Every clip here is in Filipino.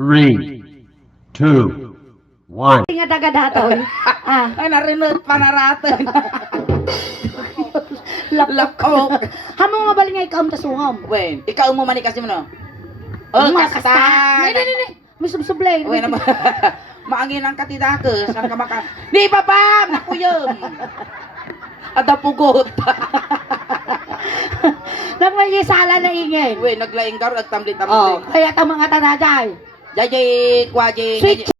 3, 2, 1. Nga daga datoy. Ay, narinot pa naratan. Lapok. Hamong mabaling nga ikaw tasuhom. Wen, ikaw mo mani kasi mo no? Oh, kasta. Ni. Misubsublay. Wen, maangin ang katidakes, ang kamaka. Di babam, nakuyom. Ada pugot. Nang may sala na ingay. Wen, naglaing karo, Oh, nagtamli-tamli. kaya ta mga tanaday. Jajay, kwaje. Switch.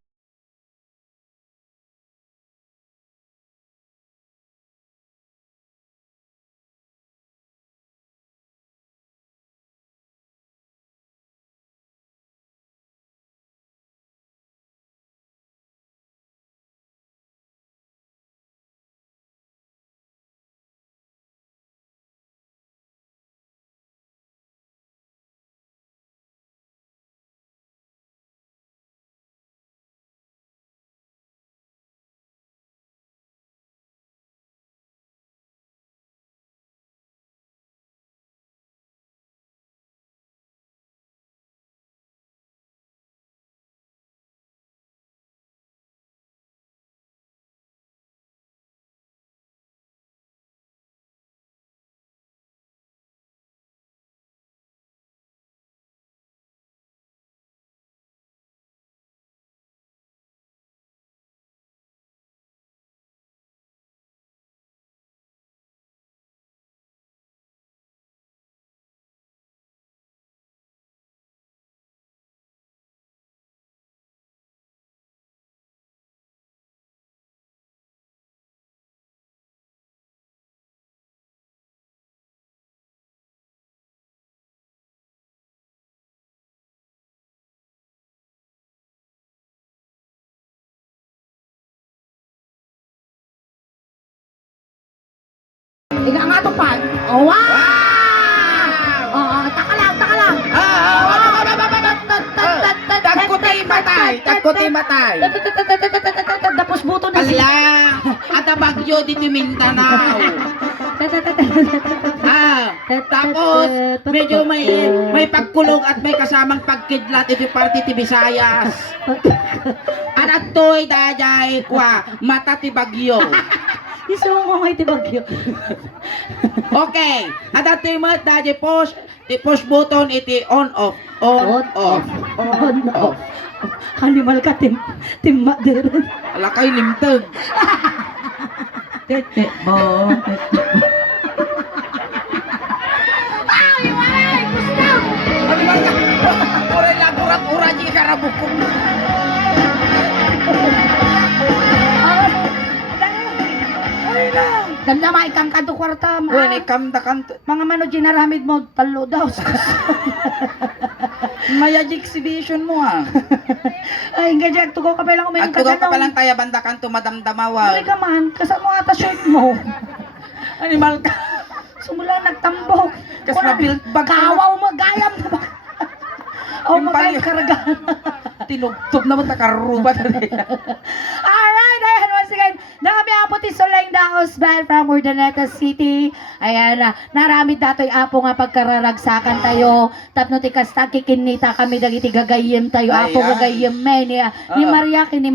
Ika nga to pa. Oh, wow! Oh, taka lang. Tagkuti matay. Tapos buto na siya. Ala, ada bagyo dito Mindanao. Tapos medyo may pagkulog at may kasamang pagkidlat ito party ti Visayas. At toy dajay kwa mata ti bagyo. Iso mo may tibagyo. Okay, ada ti mat dajay push button iti on off. On off. Animal ka tim madirin. Ala kay limtag. Tete mo. Ora lang ura di karabukong. Ganda ma ikang kanto kwarta ma. Wen ikam da kanto. Mga mano ginaramid mo talo daw. Maya exhibition mo ah. Ay gadyak tugo ka pa lang umayong Agtugaw ka kaganong. palang kaya banda kanto madamdamawa. Ay ka man, kasama ata shirt mo. Animal ka. Sumula nagtambok. Kas na-build bag ka na. Kawaw mo gayam na ba? O Yung magayam pali- karagan. Tinugtog naman ta karuba na rin. Alright, ayan once again. Nakami apo ti Soleng Daos Band from Urdaneta City. Ayan, naramid dato'y apo nga pagkararagsakan tayo. Tapno ti kasta kikinita kami dagiti gagayim tayo. Apo Ayan. gagayim ni Maria ni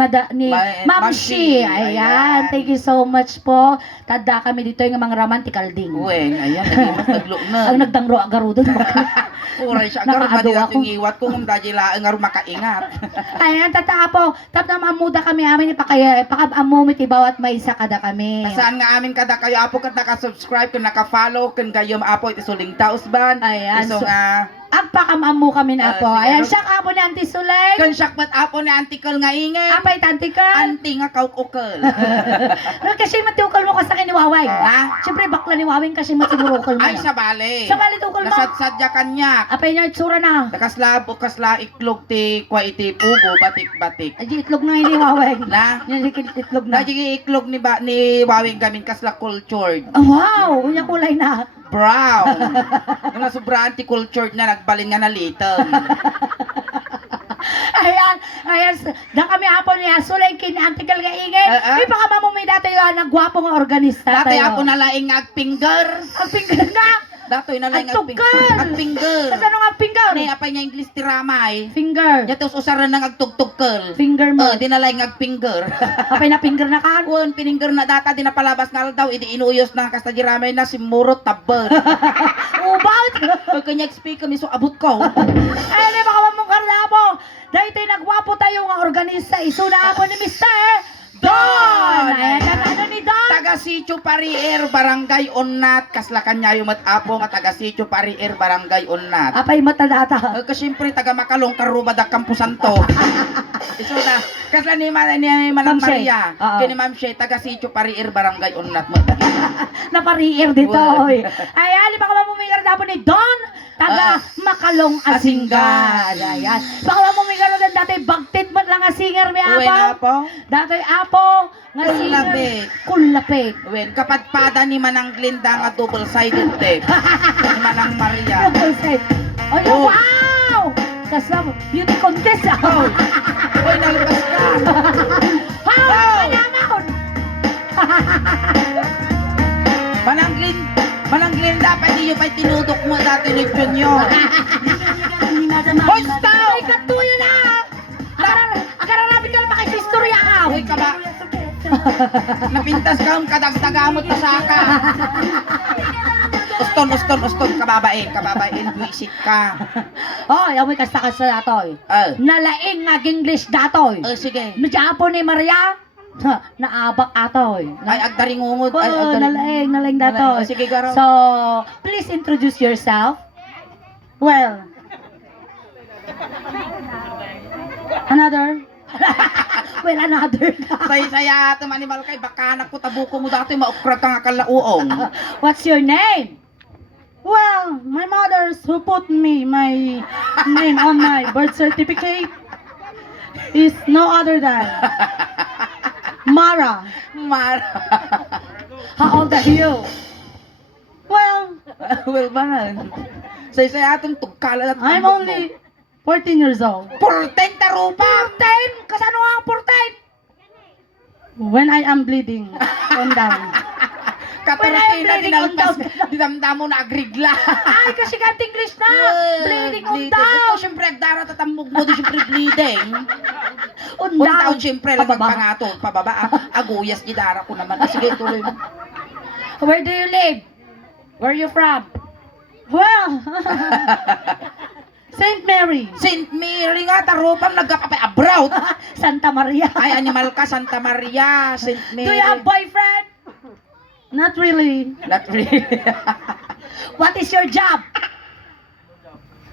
Ma'am Shi. Ayan. Ayan, thank you so much po. Tadda kami dito yung mga romantical ding. Wen, ayan, naging naglo na. Ang nagdangro agarudon. Uray siya, garo ba Nakaado di ako. natin iwat kung umdaji laang ngaro makaingat. Ayan, tata po. Tap na mamuda kami amin ipakabamumit ibawat may isa kada kami. Saan nga amin kada kayo apo kat naka-subscribe kung naka-follow kung kayo apo iti Suling Taos Band. Ayan, So so- nga Agpakamamu kami na po. sige, Ayan, ano? siya apo ni Auntie Suleng. kung syakmat apo na antikal nga ingay. Apay tantikal. Anti nga kaukukal. Kasi matiukal mo ka sa akin ni Waway. Ha? Siyempre bakla ni Waway kasi matigurukal mo. Ay sa bali. Sa bali tukal mo. Nasadsadya kanya. Apay niya itsura na. Nakaslab o kasla iklog ti kwa iti pugo batik-batik. Ay, itlog na ni Waway. Na? Yan, itlog na. Dahil iklog ni Wawing gamin kasla cultured. Oh, wow! Unya kulay na. Brown. Yung nasubraan ti cultured na nagbalin nga na litong. Ayan, da kami hapon niya, sulay kin antigal nga ingay. May baka mamumay dati yung nagwapo nga organista Dati tayo. ako nalaing agpinggar. Ang finger na. Datoy na lang Ang tugkal. At finger. Kasi ano nga finger? Nay apay niya English tiramay. Finger. Yatos usaran nang agtugtugkel. Finger mo. Dinalay ng finger. Apay na finger na kan. Kuan pininger na data di napalabas nga daw idi inuyos na kasta diramay na si Murot tabel. Ubat. Pagkanya speaker mi so abot ko. Ay, di baka mong karlabo. Dahil tayo nagwapo tayo nga organisa. Isuna ako ni Mr. Don. Ayan na ano ni Don. Taga Sitio Parier Barangay Unnat kasla kanya yung matapo nga taga Sitio Parier Barangay Unnat. Apay matadata. Kasi siyempre taga Makalong Karuba da Camposanto. Iso na kasla ni Manang Ma'am Shay. Maria. Oo. Kini Ma'am Shay taga Sitio Parier Barangay Unnat mo. Napariir dito. Wow. Oy. Ayan, di baka mamumingar na po ni Don. Taga Makalong Asinggan. Ayan. Baka mamumingar na dati bagtit man lang nga singer may Uwi na apaw. po. Dati apo nga singer. Kulapit. Kulapit. Wen kapatpada ni Manang Glinda nga double-sided tape. Ni Manang Maria. Oh, Oh. wow! Kasama, beauty contest ah. Uy, nalabas ka. Wow! Manamon! Manang Glinda, pwede yung pa'y tinudok mo dati ni Junyo. Hoy, stop! Ay, katuyo na! Akararapit ka na pa kayo sa istorya ka! Uy, kaba. Napintas ka, kadagdagamot pa sa ka. Uston, kababain, buisit ka. Oh, amoy kasta-kasta datoy. Nalaing nga English datoy. Sige. Medyapo ni Maria, naabak atoy. Ay, agdaringungod. Oh, nalaing datoy. Sige, garo. So, please introduce yourself. Well, another. Well, another. Say-saya, animal kay, baka anak ko, tabuko mo dati, maupkrag ka nga kalauong. What's your name? Well, my mother's who put me my name on my birth certificate is no other than Mara. How old are you? Well, Well, banan. Say-saya, itong tugkala at I'm only 14 years old. 14 tarupa! 14? Kasano nga ang 14? When I am bleeding on down. When I am Katortina, bleeding on dinalpas, down. dinamdam mo na agrigla. Ay, kasi kan't English na. Bleeding on Ito, down. siyempre, agdara tatambog mo, di siyempre bleeding. On Kung down. taon, siyempre, lang Pababa. pangato, pababa, aguyas, gidara ko naman. Sige, tuloy mo. Where do you live? Where are you from? Well, Saint Mary. St. Mary nga, tarupang nagkapapay, abroad. Santa Maria. Ay, animal ka, Santa Maria, St. Mary. Do you have boyfriend? Not really. Not really. What is your job?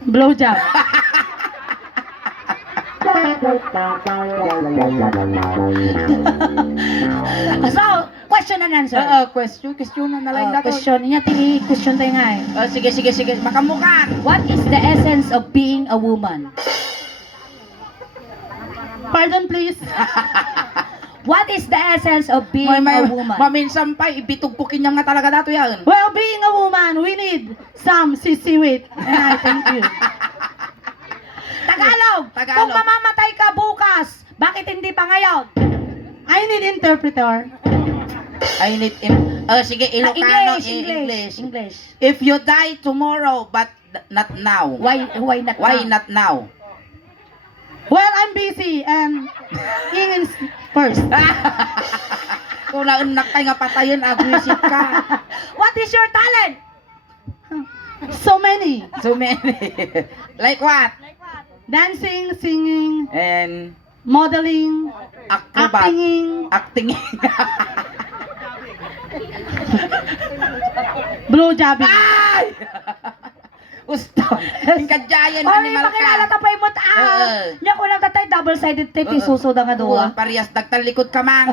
Blow job. So, question and answer. Question na nalang dato. Question niya, question tayo nga eh. Sige, makamukan. What is the essence of being a woman? Pardon please. What is the essence of being a woman? Maminsan pa, ibitugpukin niya nga talaga dato yan. Well, being a woman, we need some sisiwit. Thank you. Tagalog. Kung mamamatay ka bukas, bakit hindi pa ngayon? I need interpreter. I need sige, Ilocano, English. If you die tomorrow, but not now. Why not Why now? not now? Well, I'm busy and English first. Kung naunak tayo nga patayon, agwisip ka. What is your talent? So many. So many. Like what? Dancing, singing, And modeling, acrobat. acting, Acting. blue jobbing. Ay! Gusto. Yung kadyayan, Oy, animal makilala ka. tapay mo Nya ko lang tatay double-sided tape isusod nga duwa. Parehas dagtal likod ka man.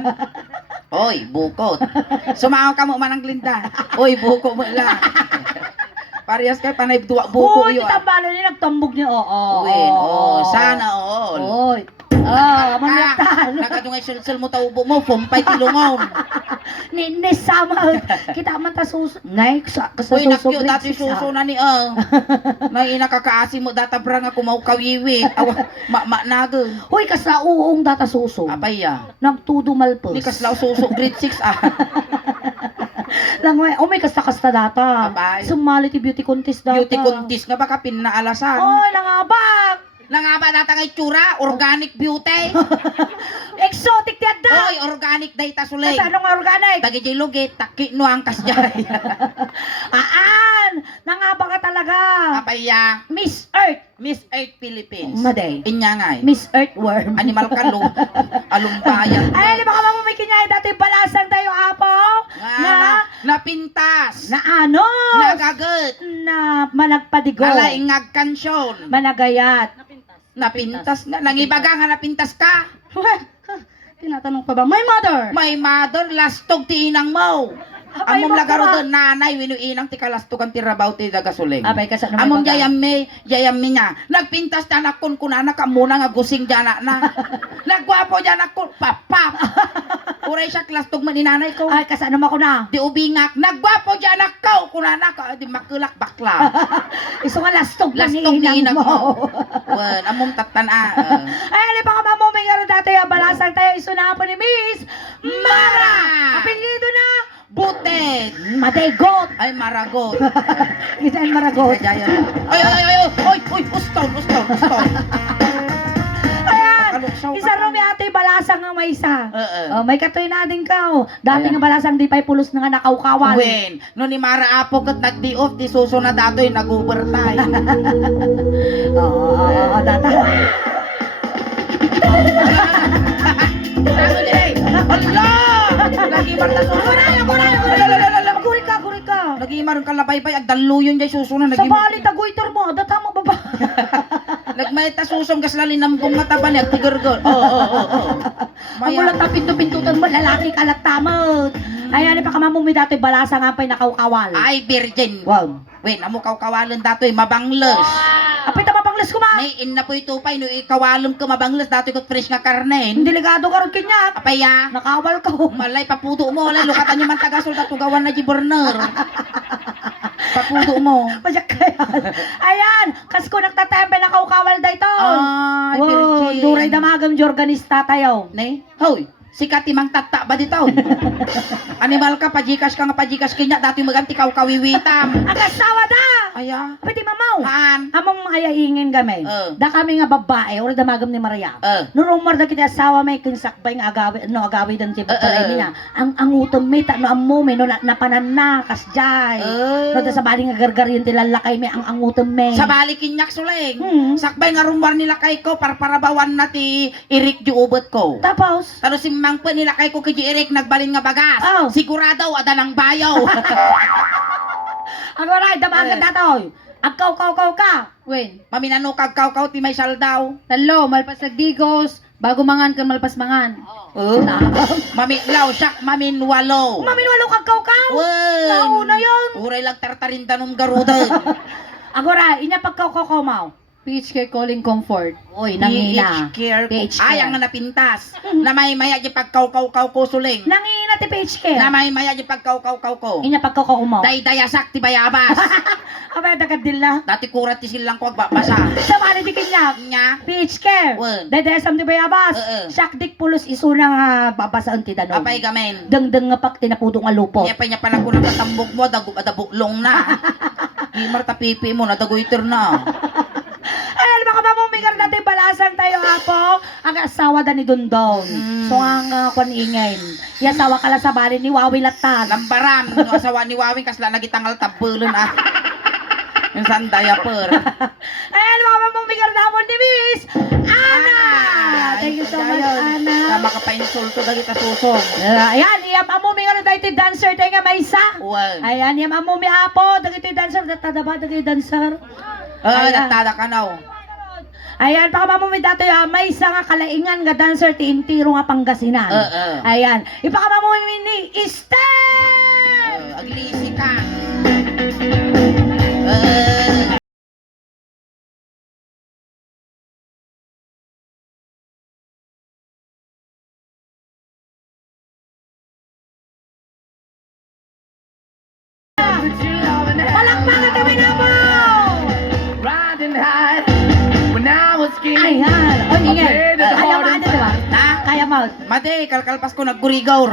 Oy, bukot. Sumaw ka mo man ang Glinda. Oy, buko mo lang. Parehas kay panay duwa buko Hoy, iyo. kita balo ni nagtambog niya. Oo. Sana all. Oy. Mangyatan. Nakadungay sulsul mo taubo mo, pumpay tilungon. Ni sama. Kita man ta suso. Ngay sa Uy, suso. nakyo dati suso na ni May inakakaasi mo data brang ako maukawiwi. Nagun. Hoy, kasla uong data suso. Apay ya. Nagtudo malpos. Ni kaslaw suso grade 6 ah. Langway, oh may kasta-kasta data. Abay. Sumali ti beauty contest data. Beauty contest nga baka pinaalasan. Oh, nangabak. Nangaba data nga itsura, organic beauty. Exotic ti adda. Oy, organic data sulay. Sa anong organic? Dagi jay lugit, taki no ang kasjay. Aan, nangaba ka talaga. Apaya, Miss Earth. Miss Earth Philippines. Maday. Inyangay. Miss Earthworm. Animal kalo, alumbayan. Ay, di ba ka mamamay kinyay dati balasang tayo apo? Nga, napintas. Na ano? Nagagat. Na malagpadigo. Nalaingag kansyon. Managayat. Napintas nga. Nangibaga nga napintas ka. Tinatanong pa ba? My mother. May mother, lastog ti inang mo. Ay, Amom lagaro bakura. doon, nanay, winu inang ti kalastog ang tirabaw ti dagasuling. Abay ka sa naman. Amom jayami niya. Nagpintas dyan akon kunana ka muna nga gusing dyan na. Nagwapo dyan ako, papap. Uray siya klastog man ni nanay ko. Ay, kasano mo ko na? Di ubingak, nagwapo dyan ako, kunana ka, di makulak bakla. Iso nga lastog pa ni Lastog ni inang inang mo. mo. Wen, amom tatana. Ay, ali pa ka mamamay nga dati balasang tayo. Iso na po ni Miss Mara. Apelido na. Butet. Madaygot. Ay, maragot. Isaan maragot. Ay, uston. Ayan. Kaluksaw ka. Isa rumi ate balasang nga may isa. Oo. Oh, may katoy na din ka. Oh. Dati Ayan. nga balasang di pa'y pulos na nga nakawkawal. Wen, no ni Mara Apo kat nag-di off, di suso na datoy nag-overtime. Oo, data. Sabi niya, Allah! Nag-imar na suso. Guri ka. Nag-imar yung kalabay-bay, agdaluyon dyan suso na. Sa balit, agoyter mo. Data mo baba. Nagmay ta susong kasla linambong mata ba niya, tigurgol. Oo. Ang ulang tapinto-pintutan mo, lalaki kalat-tamot. Ayan, pa kamamumi dati balasa nga pa'y nakawkawal. Ay, virgin. Wow. Wen, amo kawalan datoy, mabangles. Apay tamapanglas ko ma. Nay, na po ito pa, no ikawalom ka mabangles, datoy ko fresh nga karne. Ang delikado ka rin kanya. Apaya, Nakawal ka. malay papudo mo, walay lukatan niyo man tagasol tugawan na giborner. Papudo mo. Masyak kaya. Ayan, kasko nagtatempe nakawkawal da ito. Ay, Wow, virgin. duray damagam di organista tayo. Ne? Hoy, sikat timang tata ba dito? Animal ka, pajikas ka nga pajikas kanya, dati maganti kaw kawiwitam. Ang asawa da. Aya. Pwede mamaw. Haan. Among ayaingin kami. Da kami nga babae, or damagam ni Maria. Nurumar da kita asawa may kinsakbay nga agawi dan si Batalay niya. Ang utom may no ammo may no napanan na kasjay. No da sa baling nga gargar yun tilalakay may ang utom may. Sa balik kinyak suling. Sakbay nga rumbar nila kay ko, parparabawan na ti irik di ubot ko. Tapos, Tano si Mang pa nila kay ko kay Eric nagbalin nga bagas. Oh. Sigurado ada ng bayaw. ang waray damagan datoy. Agkaw ka. Wen, Maminano kag kaw ti may saldaw. talo, malpas nagdigos, bago mangan kan malpas mangan. Mamilaw siyak maminwalo. Maminwalo kagkaw ka. Wen. Nauna yun. Uray lang tartarin tanong garudan. Agora, inya pagkaw mau. PHK calling comfort. Oy, nangina. PH care ko. PH care. Ay, ang nga napintas. Na may maya di pagkaw ko suling. Nangina ti PHK. Na may maya di pagkaw ko. Inya pagkaw mau. Day-dayasak ti bayabas. Abay dagadil na. Dati kurat ti silang ko agbabasa. Sa mali di kanya. Nya. PHK. Wen. Dadesam di bayabas. Sakdik pulos isunang babasaan ti danog. Apay gamen. Dengdeng nga pak tinapudo nga lupot. Nya pa na ko ng katambog mo, dabuklong na. Himar ta pipi mo, nadagoyter na. Ay, alam ka ba mumigar natin balasang tayo apo? Ang asawa da ni Dondon. So ang kwan ingay. Yung asawa kala sa bali ni Wawi Latan. Lambaram, no asawa ni Wawing kasla nagitangal tabulon ah. Yung sandaya per. Ay, alam ka ba mumigar natin ni Miss Ana. Thank you so much, Ana. Tama ka pa insulto dagi ta susong. Ayan, iyam amumigar na tayo ti dancer tayo nga may isa. Well. Ayan, iyam amumi apo. Dagi ti dancer. Datada ba dagi dancer? Ay, Ayan. natada ka now. Ayan, baka mamamay dato may isa nga kalaingan nga dancer ti Intiro nga Pangasinan. Ayan, ipakamamamay ni Esther! Aglisi ka. Palakpakan kami na mo! Riding high when I was skinny. Ayan, o ingay. Okay, Kaya mo ano diba? Na? Kaya mo. Mate, kalkalpas ko naggurigaw.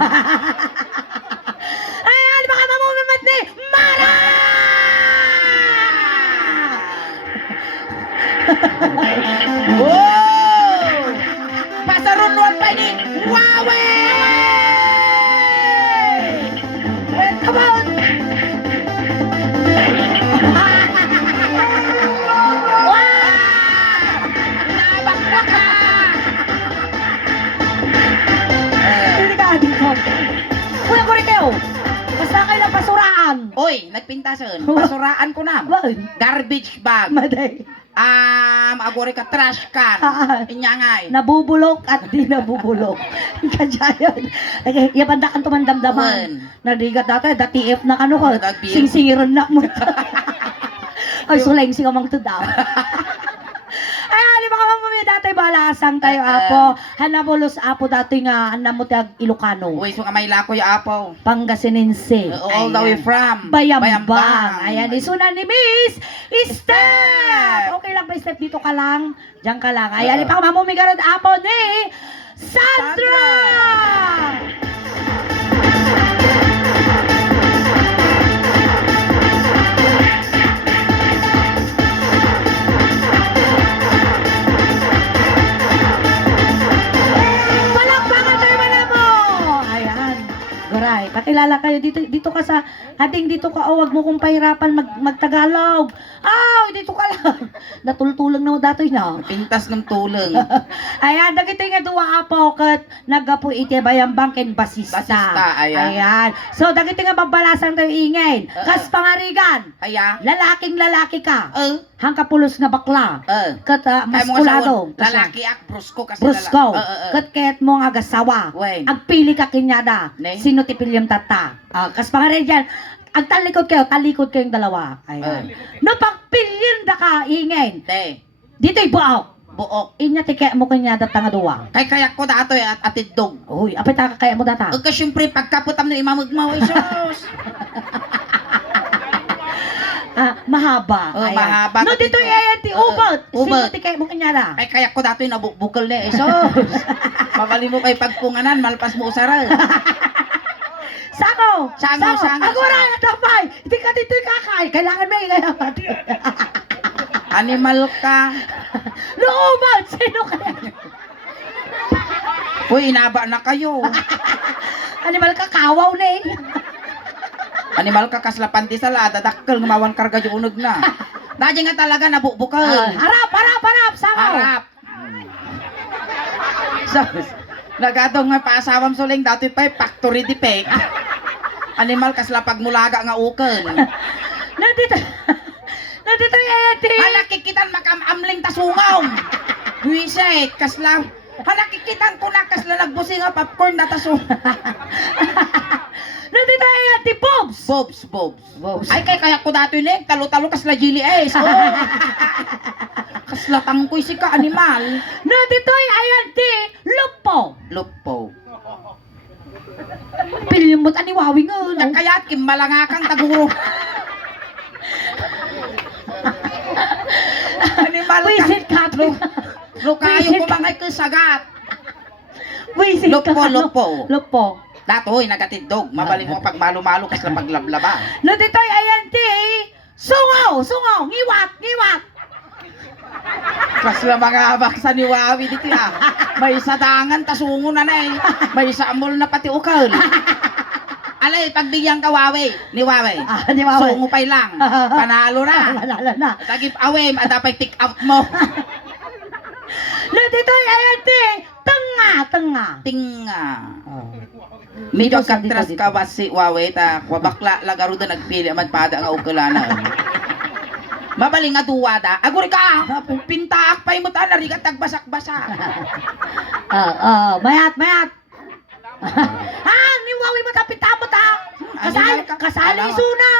Ayan, baka pintasan. Oy, nagpintasan. Basuraan ko na. Wan. Garbage bag. Maday. Agore ka trash can. Inyangay. Nabubulok at di nabubulok. Kadyayon. Okay, yabandakan tumandamdaman. Nadigat dati, dati if na ano ko, Nag-BF. singsingiran na mo. Ay, suleng si kamang tudaw. Ay, ali mga mamami, dati balasang tayo, apo. Hanabulos, apo, dati nga, anamutag Ilocano. Uy, so kamay lakoy apo. Pangasinense. All the way from Bayambang. Ayan, isunan ni Miss Step. Okay lang ba, Step? Dito ka lang. Diyan ka lang. Ayan, ipakamamumigarad apo ni Sandra! Palakpakan tayo mga mo! Ayan. Goray, pakilala kayo dito ka sa ading dito ka, oh, wag mo kong pahirapan magtagalog. Dito ka lang. Natultulang na mo datoy na. Pintas ng tulong. Ayan, dagito nga duwa apo kat nagapo iti bayambang ken basista. Basista, ayan. So dagito nga babalasan tayo ingay. Kas pangarigan. Kaya, Lalaking lalaki ka. Hangkapulos Hangkapulos nga bakla. Kat maskulado. Lalaki ak, brusko kasi Brusko. Kat ket mo nga gasawa. Wen. Agpili ka kinyada. Ne? Sino ti pilyam tata. Kas pangarigan. Ang talikod kayong dalawa. Ayan. No pagpilyin da ka ingay. Te, Dito'y buok. buok. Inya tike mo kanya datang duwa. Kay kayak ko datoy at atidog. Uy, apay ta kaya mo data. Ug ka syempre pagkaputam no imamagmaway sus. Mahaba. Oh, Ayan. mahaba. No, dito yan, ti ubot. ubot. Sino ti kaya mo kanya na? Kay kayak ko datoy nabukbukal ni sus. Mabali mo kay pagpunganan malpas mo usaral. Sango! Sango. Agora na tapay! Hindi ka dito kakay. Kailangan may ngayon. Animal ka. Luumad! Sino kaya? Uy, inaba na kayo. Animal ka, kawaw na eh. Animal ka kaslapan di sala, dadakkel ngumawan karga yung unog na. Dahil nga talaga nabukbukal. Harap! Sango! Harap. Sus. Nagadong nga paasawam suling dati pa factory defect. Animal kaslapag mulaga nga ukol. Nandito yan, ti. Halakikitan makamamling tasungaw. Buisit, kasla. Halakikitan ko na kasla nagbusi nga popcorn na tasong. Nandito yan, ti Bobs. Bobs. Ay kaya ko dati ni talo-talo kasla Gili Ace. Oh. Kasla tangkoy si ka animal. Nandito yan, ti Lupo. Pilimot aniwawi nga. No? Nakayat kim malangakang taguro. Animal ka. Wisit ka. Lukayo ko mga kasagat. Wisit ka. Lupo. Datoy nagatidog, mabali mo pag malo-malo kas lang paglablaba. Nandito yan, ti. Sungaw. Ngiwat. Kas lang mga abak sa niwawi dito ah. May sadangan tasungo na eh. May samol na pati ukal. Alay, pagbigyan ka wawi, niwawi. Niwawi. Sungo pay lang. Panalo na. Malala na. Tagip awem, adapay pick out mo. Nandito yan, ti. Tenga. Tinga. Dito, Medyo katras dito. ka wasi wawi ta kwa bakla lagaro da nagpili man pada nga ukulana. Mabali nga duwada. Aguri ka. Pintaak pay mo ta narigat tagbasak-basak. Mayat. Niwawi mo ta pita mo ta. Kasali suna.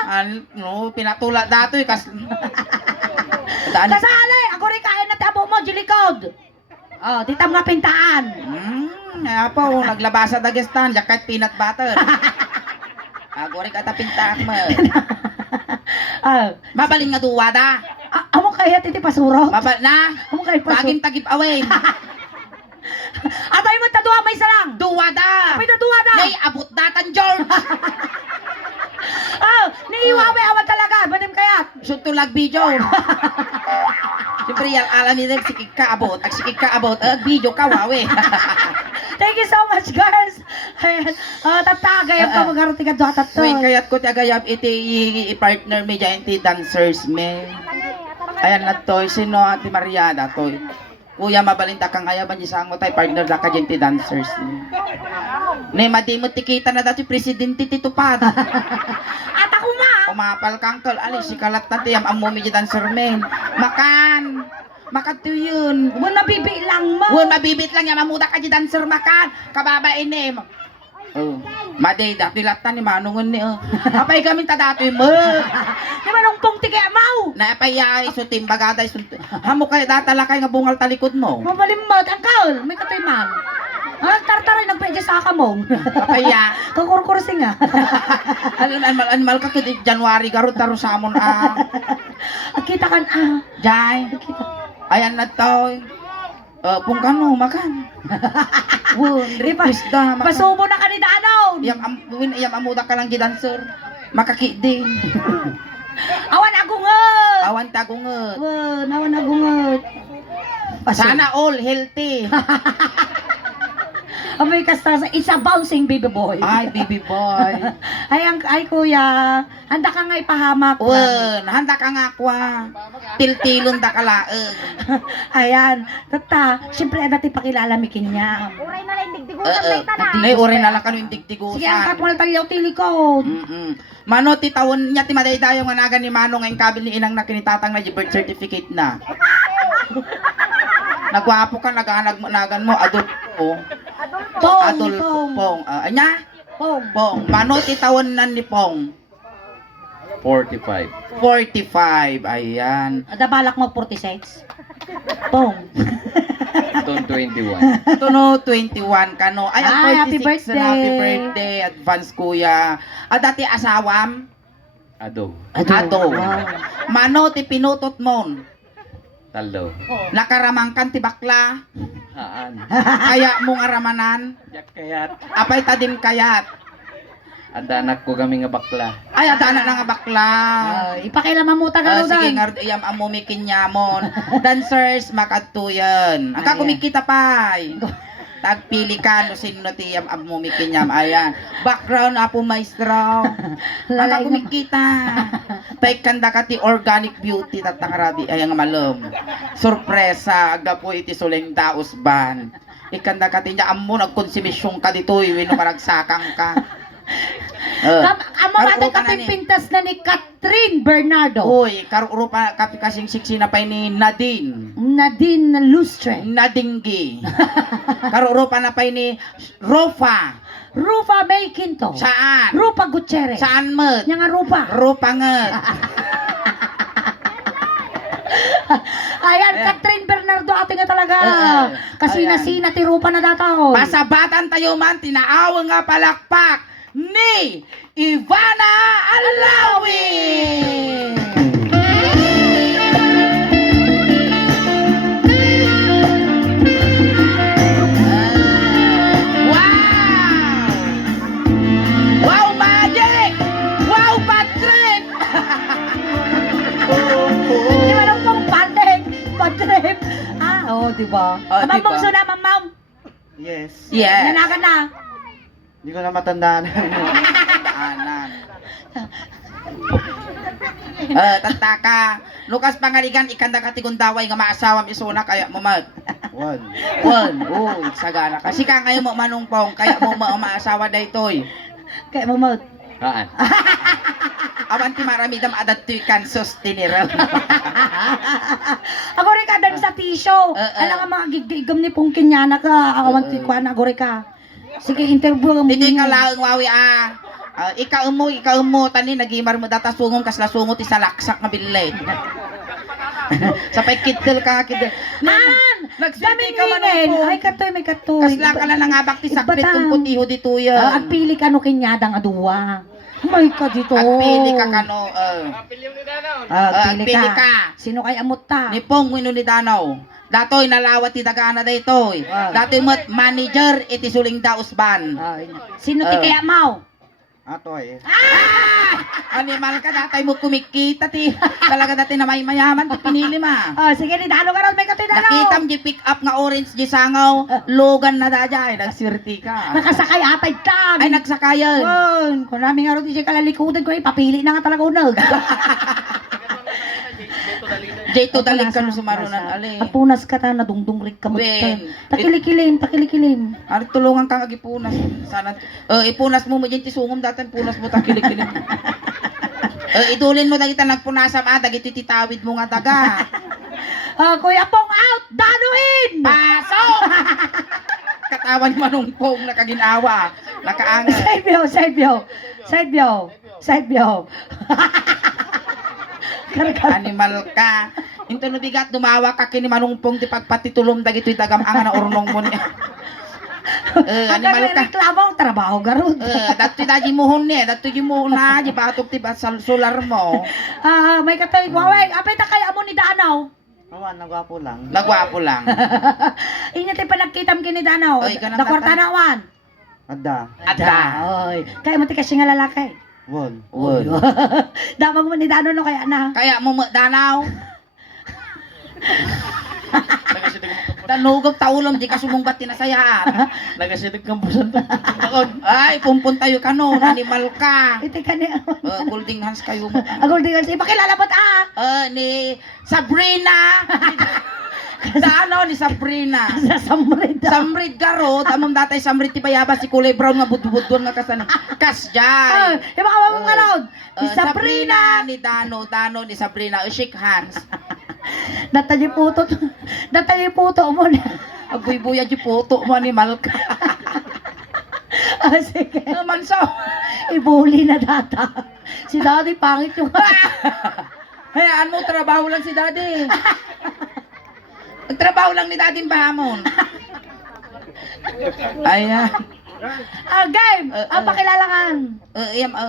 No, pinatula datoy kas. Kasali. Aguri kaya na tabo mo, jilikod. Dito mga pintaan. Nga po, naglabasa dagestan, jacket peanut butter. Aguri ka ta pintaak mo. Mabaling nga duwada. Amo kaya titi pasuro? Mabal na. Amo kaya pasuro? Bagim tagip away. Abay mo taduwa may sarang. Duwada. Abay taduwa na. Nay abot datan George. Niiwawe awan talaga. Banim kayat. Suntulag video. Siyempre yan, alam nila, sikig ka abot. Ag sikig ka abot, video ka, wawe. Thank you so much, girls. Ayan. Tatagay ang pamagarating ka doon. Wait, kaya't ko tagayap iti i-partner me dyan, iti dancers me. Ayan na toy, sino ati Mariana toy. Kuya, mabalinta kang ayaban di sang mo tayo, partner da ka dyan ti dancers me. Ne, madimot ti kita na dati presidente ti tupad. At ako mapal kangkal alis si kalat tanti yam amo mi dancer men. Makan. Makan to yun. Mo nabibi lang mo. Won mabibit lang yam amuda ka di dancer makan. Kababa ini. Oh, maday da pilatan ni manungon ni Apay kami ta datoy mo. Di ba nung pong tigay mau? Na apay ay so timbagaday so hamo kay datala kay nga bungal talikod mo. Mabalimot, angkal, may katoy man. Ah, tartaray nagpedya sa akamong. Apay ya. Kakurkursi nga. Animal ka kay January garot taro sa amon Kita kan Jay. Ayan na to. Kung kano makan. Won, request da. Pasubo na kanida ano. Yam amuda ka lang gidancer. Makaki din. Awan agungot. Awan tagungot. Wan, awan agungot. Sana all healthy. Amay kasta sa isa bouncing baby boy. Ay, baby boy. Ay kuya, handa ka nga ipahamak. Wen, handa ka nga kwa. Tiltilon da kalaeng. Ayan, tata, siyempre dati pakilala mi kinya. Uray na lang digdigusan may tanan. Ay, ore na lang kanu yung digdigusan. Sige, angkat mo na tayo tili ko. Mano ti tawon niya ti madaydayo nga nagan ni Manong ang kabil ni inang na kinitatang na birth certificate na. Nagwapo ka nagan mo adulto. Pong, Pong. Anya? Pong. Pong. Mano ti tawon nan ni Pong? 45. 45. Ayan. Ada balak mo 46. Pong. Ton 21. Tuno 21 kano. Ay, ang Ay, happy 46 birthday. Happy birthday. Advance kuya. Dati asawam? Ado. Ato. Wow. Mano ti pinutot mon? Talo. Nakaramangkan ti bakla. Haan. Kaya mong aramanan. Yak kayat. Apay tadim kayat. Adanak ko kami nga bakla. Ay, adana na nga bakla. Ipakilaman mo tagalo Sige, dan. nga iyam amumikin nyamon. Dancers, makatuyan. Ang Ayan. kumikita pay. Tagpili ka no sino ti iyam amumikin nyam. Ayan. Background apo maestro. Ang Lalay mo. kumikita. Pay kanda ka ti organic beauty tatangradi. Ay, ang malum. Sorpresa. Aga po iti suleng daos ban. Ikanda ka ti niya amo nagkonsumisyon ka dito. Iwino maragsakang ka. Amo natin kapipintas na ni Catherine Bernardo. Uy, karuro pa kapi kasing siksi na pa ni Nadine. Nadine Lustre. Nadinggi. Karuro pa na pa ni Rofa. Rufa May Quinto. Saan? Rupa Gutierrez. Saan mo? Nya nga Rupa. Ropa nget. Ayan, Catherine Bernardo ate nga talaga. Kasi Ayan. nasina ti Rupa na dataw. Pasabatan tayo man, tinaawa nga palakpak ni Ivana Alawi. Wow! Wow, magic! Wow, bad trip! Di ba nang pong pandeng? Padrip. Di ba? Oh, Ma'am, diba? bungso na, ma'am. Yes. Yes. Nanakan na. Hindi ko na matandaan. Anan. Tantaka. Lukas pangaligan ikanda ka tigundaway nga maasawam isuna kaya mo mag. One. Uy, sagana. Kasi ka ngayon mo manungpong kaya mo maasawa daytoy. Kaya mamot. Haan. Awan ti maramidam adat ti kan sustineral. Ako rin ka dan sa tisyo. Alam nga mga gigdigam ni Pungkin niya na ka. Awan ti kwa na ako rin ka. Sige, interview mo. Dito ka laang wawi ikaw mo tani nagimar mo data sungom kas lasungot ti salaksak nga billet. Sapay kiddel ka kiddel. Nagsulti ka man Daming po. Ay, katoy, may katoy. Kasla ka lang nangabak ti sakrit Ibatang. kung kutiho dito yan. Agpili ka no kinyadang aduwa. May ka dito. Agpili ka kano. Agpili agpili ka. ka. Sino kay amot ta? Ni Pong Wino ni Danaw. Datoy nalawat ti dagana daytoy. Datoy met manager iti suling dausban. Sino ti kaya mau? Ato eh. Animal ka datay mo kumikita ti. Talaga dati na may mayaman ti pinili ma. Sige, ni Dano ka ron, may katoy Dano. Nakita mo di pick up nga orange di sangaw. Logan na dadya. Nagsirti ka. Nakasakay atay ka. Ay nagsakayan. Kung namin nga ron, di siya kalalikudan ko, papili na nga talaga unag. Dito dalig ka no sumarunan ali. Apunas ka ta, nadungdungrik ka mo. Wen. Takilikilim. Ari tulungan kang agipunas. Sana ipunas mo mo dyan ti sungom datan punas mo takilig-kilig. Idulin mo dagita nagpunasam dagiti titawid mo nga taga. Kuya Pong out, danuin! Pasok! Katawan ni Manong Pong nakaginawa. Nakaangal. Side view. Animal ka. Into no bigat dumawa ka kini Manong Pong ti pagpatitulom dagitoy dagamanga na ornong mo niya. Animal ka. Reklamo trabaho garud. Dati daji mohon ni, dati di mohon na, di batok ti solar mo. May katay waway, apay ta kaya mo ni Danaw. Awan, nagwapo lang. Nagwapo lang. Inya ti panagkitam kini Danaw. Oy, ganang Dakwarta tatan. na wan. Ada. Ada. Oy, kaya mo ti kasi nga lalaki. Won. Won. Damag mo ni Danaw no kaya na. Kaya mo danaw. Tanugog taulom di ka sumungbat tinasayaan. Nagasidag kang busan to. Ay, pumpun tayo ka no, animal ka. Iti ka ni. Golding hands kayo mo. Agol di kasi ipakilala mo ta. Ni Sabrina. Ano ni Sabrina? Sa samrid. Samrid garo, tamam datay samrid ti bayaba si kulay brown nga budbudon nga kasan. Kasjay. Iba ka mo nga raud. Sabrina ni Dano ni Sabrina, shake hands. Dataji puto mo na. Abuy-buya di puto mo ni Malka. Sige. Manso. Ibuli na data. Si daddy pangit yung. Hayaan mo, trabaho lang si daddy. Nagtrabaho lang ni daddy bahamon. Ayan. Game. Ang pakilalangan.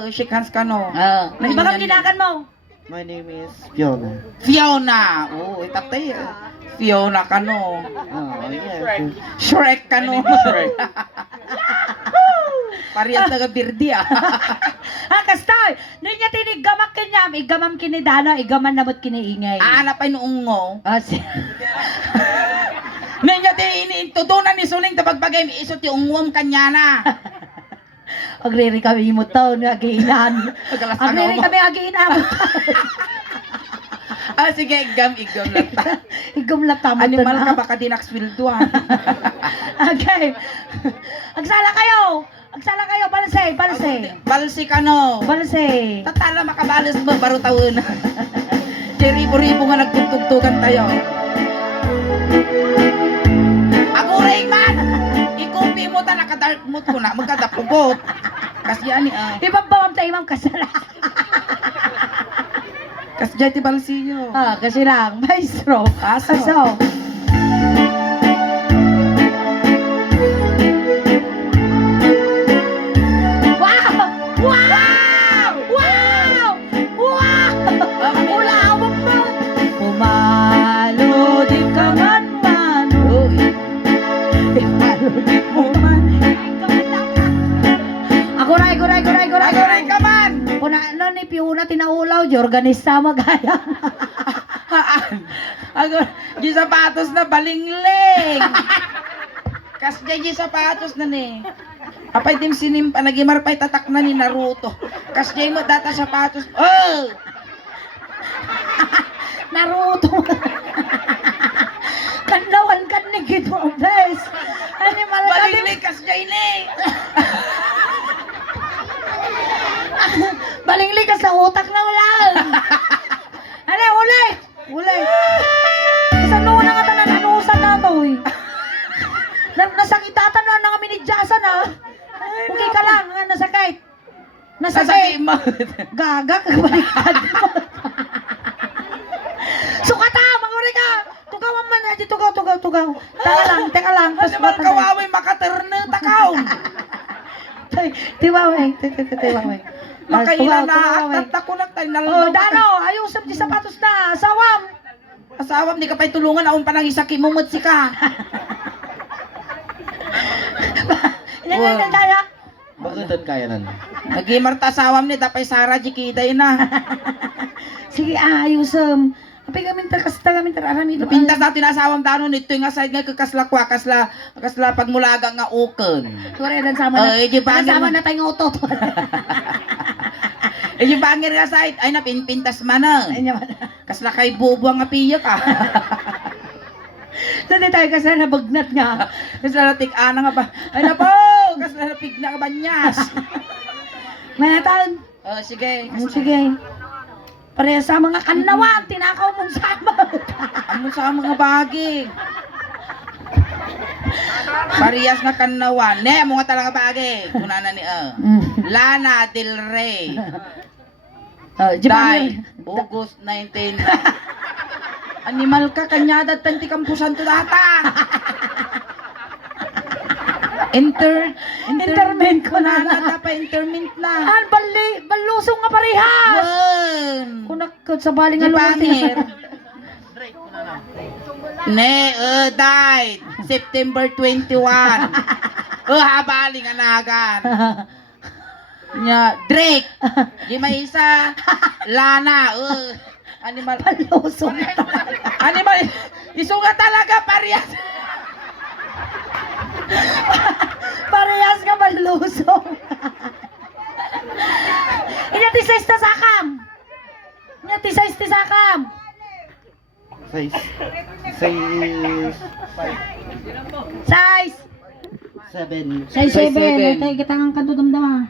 Shake hands ka no. Iba kang ginakan mo. My name is Fiona. Fiona. Oo, itatay. Fiona ka no. Oh, yes. Shrek ka no. Parehas taga birdi Kastoy. Ninya tinig gamak kinyam. Igamam kinidana. Igaman namot kiniingay. Aanapay noong ngo. Si. Ninya ti iniintudunan ni Suling tabagbagay mi isot yung ungwam kanya na. Agriri kami mo to. Agiinan. Agriri kami agiinan. Sige, igam lang ta. Igam lang tama to Animal ka na. baka di nakswilduan. Okay. Agsala kayo. Balse. Balsi ka no. Balse. Tatala makabalas mo baro taon. Ribo-ribo nga nagtugtugan tayo. Aguray man! Ikupi mo ta naka-dark mood ko na magkadapugot. Kasi ani Ibabawam tayo imang kasala. kasi dyan ti balsiyo. Kasi lang. Maestro. Aso. Pumalo di ka man. Aguray ka man! Puna ano ni Piuna tinaulaw, di organista magaya. Di sapatos na balingling. Kas di sapatos na ni. Apay tim sinim panagimar pay tatak na ni Naruto. Kas di mo data sapatos. Oh! Naruto. Kandawan kan ni Gito Bes. Ani malaka Balingling kas di ni. balingli ka sa utak na ulan. Ano, ulay. Sa noon na nga tanan anusan na to eh. Nasakitatan na kami ni Jason ha. Okay ka lang, nasakit. Sasakit mo. Gaga, kabaliktad. Sukata, manguri ka. Tugaw man na, tugaw. Teka lang. Animal kawaway makaterne takaw. Tiwaway. Makaila na at ako lang tayo Oh, Dano, ayusap di sapatos na. Sawam. Asawam, di ka pa'y tulungan aong panang isaki mo mutsi ka. Yan, kaya. Bakit kaya nan? Nagimarta asawam ni, tapay Sara jikiday na. Sige, ayusam. Apay kami arami ito. Napintas natin asawam tano nito yung aside nga kakaslakwa, kasla pagmulaga nga uken. Sorry, dan sama na. Ay, di ba? Sama na tayong utot. Yung bangir nga side, ay napinpintas man na. Ay, naman. Kasla kay bubo nga piyak ah. Hindi tayo kasi nabagnat nga. Kasla natik-ana nga ba? Ay na po! Kasla napig na ka banyas. May natan. Sige. Sige. Pareha sa mga kanawan, tinakaw mong sama. Ano sa mga bagay? Parehas nga kanawan. Ne, mo nga talaga bagay. Kuna na ni Lana Del Rey. Die, August 19. Animal ka, kanyada, tanti kampusan to data. Interment ko na. Pa interment na. Balusong nga parehas. Wan. Kunakot sa baling nga Di lumunti. pangir. Ne, died September 21. Habaling nga nagan. Nya, Drake. Di may isa. Lana. Animal. Balusong. Animal. Isuga talaga parehas. Parehas ka balusong. Inatisay sa sakam. Inatisay sa sakam. Size. Size. 7. Size 7. seven. Tay kitangang kanto damdama.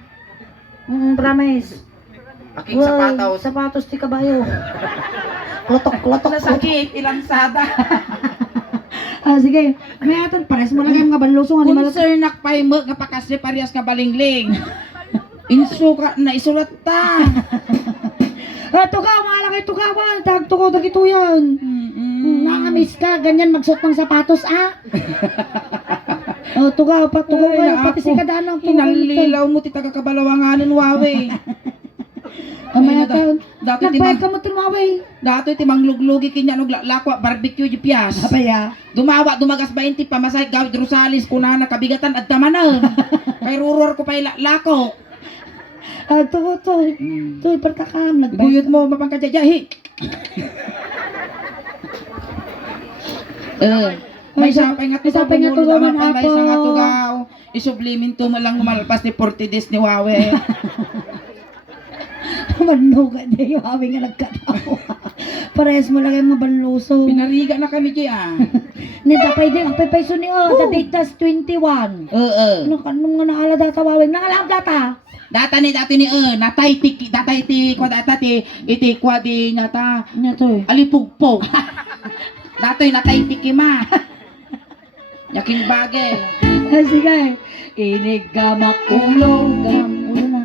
Promise. Aking sapatos. Sapatos ti kabayo. Klotok. Nasakit, ilansada. Sige. May aton pares mo lang nga balusong ani malot. Concern nakpay mo nga pakasri parehas nga balingling. Insuka na isulat ta. Tukaw, malaki tukawan. Tukaw, dagito yan. Nakamis ka, ganyan magsuot ng sapatos, tukaw, pati si kadanang. Hinalilaw mo ti taga-kabalawanganin, wawe. Amaya taon. Dati Nagbayad ka mo tinaway. Dati timangluglugi kinya og lakwa barbecue di pias. Apaya. Dumagas 20 pa masay gawid Rosales kunana kabigatan at tamanon. Kay ruror ko pa lako. Tukoy, pertakam. Guyod mo mapangkadyajahi. May sapay nga tugaw man may sa nga tugaw. Isublimin to mo lang malpas ni 40 days ni Wawe. Manuga na yung aming nga nagkatawa. Pares mo lang yung mga baluso. Pinariga na kami kaya. Nidapay din, ang pipayso ni the date tas 21. Ano kanong nga naala data wawing? Nangalang data? Data ni natay ti kwa data ti iti kwa di nyata Natoy. alipugpog. Datoy natay ti kima. Yaking bagay. Sige. Inig gamak ulo. Gamak ulo na.